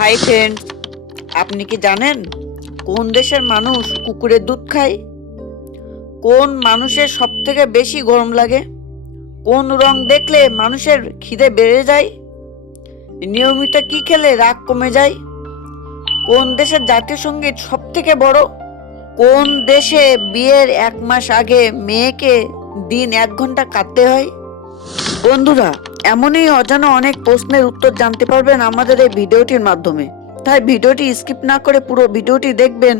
Hi friend, আপনি কি জানেন কোন দেশের মানুষ কুকুরের দুধ খায়? কোন মানুষের সব থেকে বেশি গরম লাগে? কোন রং দেখলে মানুষের খিদে বেড়ে যায়? নিয়মিত কি খেলে রাগ কমে যায়? কোন দেশের জাতীয় সংগীত সব থেকে বড়? কোন দেশে বিয়ের এক মাস আগে মেয়েকে দিন এক ঘণ্টা কাঁদতে হয়? বন্ধুরা এমনই অজানা অনেক প্রশ্নের উত্তর জানতে পারবেন আমাদের এই ভিডিওটির মাধ্যমে। তাই ভিডিওটি স্কিপ না করে পুরো ভিডিওটি দেখবেন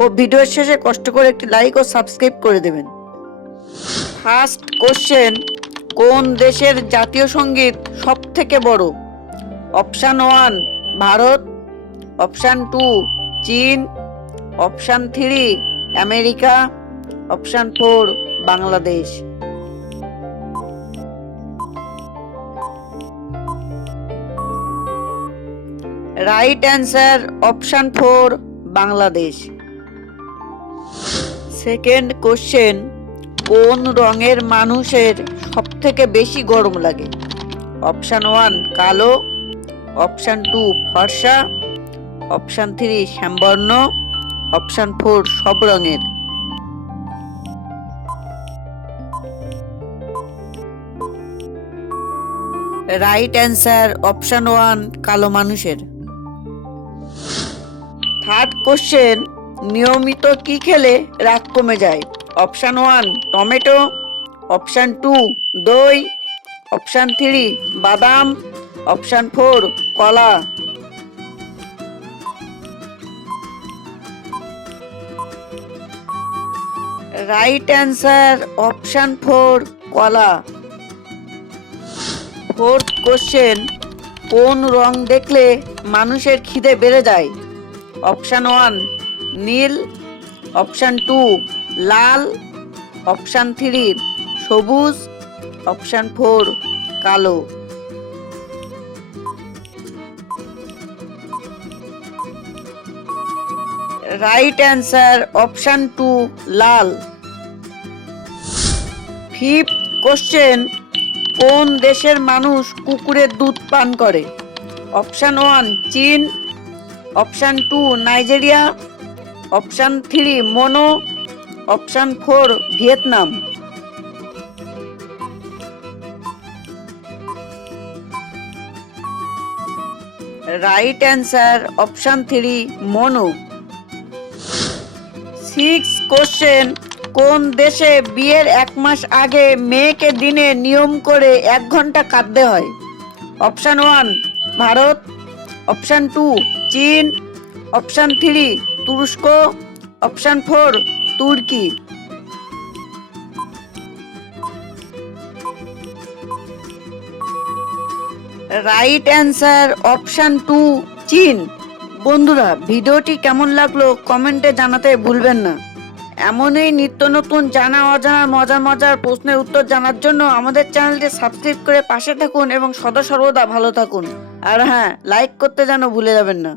ও ভিডিওর শেষে কষ্ট করে একটি লাইক ও সাবস্ক্রাইব করে দেবেন। ফার্স্ট কোশ্চেন কোন দেশের জাতীয় সংগীত সব থেকে বড়? Option one Bharat. Option two Chin. Option three America. Option four Bangladesh. Right answer option four Bangladesh second question কোন রঙের মানুষের সব থেকে বেশি গরম লাগে? অপশান ওয়ান কালো। অপশান টু ফর্সা। অপশান থ্রি শ্যামবর্ণ। অপশান ফোর সব রঙের। রাইট অ্যান্সার অপশান ওয়ান কালো মানুষের। থার্ড কোশ্চেন, নিয়মিত কি খেলে রাগ কমে যায়? Option one, tomato. Option two, দই। অপশান থ্রি, বাদাম। অপশান ফোর, কলা। রাইট অ্যান্সার, অপশান ফোর, কলা। ফোর্থ কোশ্চেন, কোন রং দেখলে মানুষের খিদে বেড়ে যায়? অপশান ওয়ান, নীল, অপশান টু, লাল, অপশান থ্রি, সবুজ, অপশান ফোর, কালো। রাইট অ্যান্সার, অপশান টু, লাল। ফিফথ কোশ্চেন, কোন দেশের মানুষ কুকুরের দুধ পান করে? Option one, Chin option two Nigeria option three mono option four Vietnam right answer option three mono six question কোন দেশে বিয়ের এক মাস আগে মেয়েকে দিনে নিয়ম করে এক ঘণ্টা কাঁদতে হয়? Option one Bharat. Option two Chin option three, তুরস্ক, অপশান ফোর, তুর্কি। Right answer option two, Chin. বন্ধুরা, ভিডিওটি কেমন লাগল কমেন্টে জানাতে ভুলবেন না। এমনই নিত্য নতুন জানা অজানা মজার মজার প্রশ্নের উত্তর জানার জন্য আমাদের চ্যানেলটি সাবস্ক্রাইব করে পাশে থাকুন এবং সদা সর্বদা ভালো থাকুন। আর হ্যাঁ লাইক করতে যেন ভুলে যাবেন না।